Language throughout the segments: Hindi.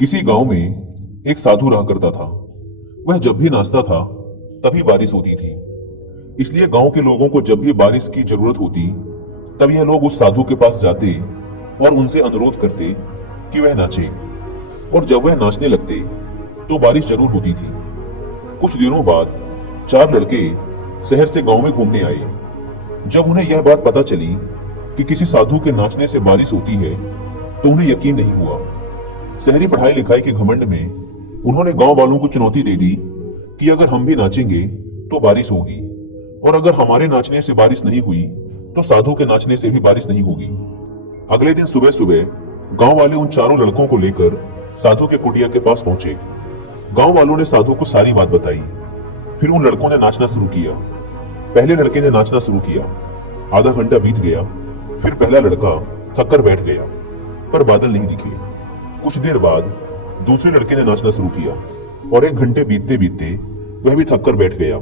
किसी गांव में एक साधु रहा करता था। वह जब भी नाचता था तभी बारिश होती थी। इसलिए गांव के लोगों को जब भी बारिश की जरूरत होती तब यह लोग उस साधु के पास जाते और उनसे अनुरोध करते कि वह नाचे। और जब वह नाचने लगते तो बारिश जरूर होती थी। कुछ दिनों बाद 4 लड़के शहर से गांव में घूमने आए। जब उन्हें यह बात पता चली कि किसी साधु के नाचने से बारिश होती है तो उन्हें यकीन नहीं हुआ। शहरी पढ़ाई लिखाई के घमंड में उन्होंने गांव वालों को चुनौती दे दी कि अगर हम भी नाचेंगे तो बारिश होगी, और अगर हमारे नाचने से बारिश नहीं हुई तो साधु के नाचने से भी बारिश नहीं होगी। अगले दिन सुबह सुबह गांव वाले उन चारों लड़कों को लेकर साधु के कुटिया के पास पहुंचे। गांव वालों ने साधु को सारी बात बताई। फिर उन लड़कों ने नाचना शुरू किया। पहले लड़के ने नाचना शुरू किया। आधा घंटा बीत गया। फिर पहला लड़का थक कर बैठ गया, पर बादल नहीं दिखे। कुछ देर बाद दूसरे लड़के ने नाचना शुरू किया और 1 घंटे बीतते बीतते वह भी थक कर बैठ गया।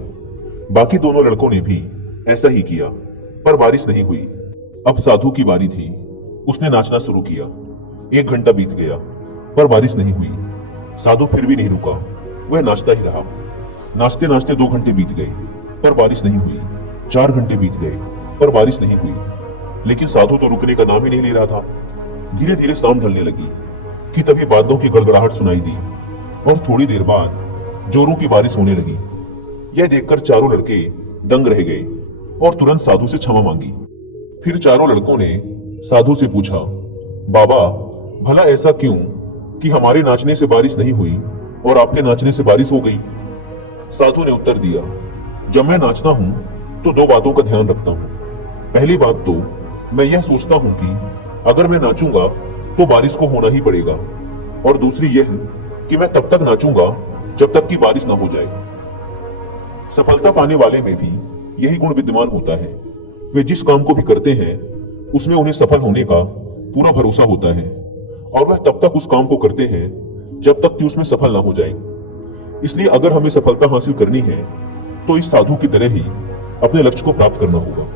बाकी दोनों लड़कों ने भी ऐसा ही किया, पर बारिश नहीं हुई। अब साधु की बारी थी। उसने नाचना शुरू किया। 1 घंटा बीत गया, पर बारिश नहीं हुई। साधु फिर भी नहीं रुका, वह नाचता ही रहा। नाचते नाचते 2 घंटे बीत गए, पर बारिश नहीं हुई। 4 घंटे बीत गए, पर बारिश नहीं हुई। लेकिन साधु तो रुकने का नाम ही नहीं ले रहा था। धीरे धीरे शाम ढलने लगी कि तभी बादलों की गड़गड़ाहट सुनाई दी और थोड़ी देर बाद जोरों की बारिश होने लगी। यह देखकर चारों लड़के दंग रह गए और तुरंत साधु से क्षमा मांगी। फिर चारों लड़कों ने साधु से पूछा, बाबा, भला ऐसा क्यों कि हमारे नाचने से बारिश नहीं हुई और आपके नाचने से बारिश हो गई? साधु ने उत्तर दिया, जब मैं नाचता हूं तो 2 बातों का ध्यान रखता हूं। पहली बात तो मैं यह सोचता हूं कि अगर मैं नाचूंगा तो बारिश को होना ही पड़ेगा, और दूसरी यह कि मैं तब तक नाचूंगा जब तक कि बारिश ना हो जाए। सफलता पाने वाले में भी यही गुण विद्यमान होता है। वे जिस काम को भी करते हैं उसमें उन्हें सफल होने का पूरा भरोसा होता है, और वह तब तक उस काम को करते हैं जब तक कि उसमें सफल ना हो जाए। इसलिए अगर हमें सफलता हासिल करनी है तो इस साधु की तरह ही अपने लक्ष्य को प्राप्त करना होगा।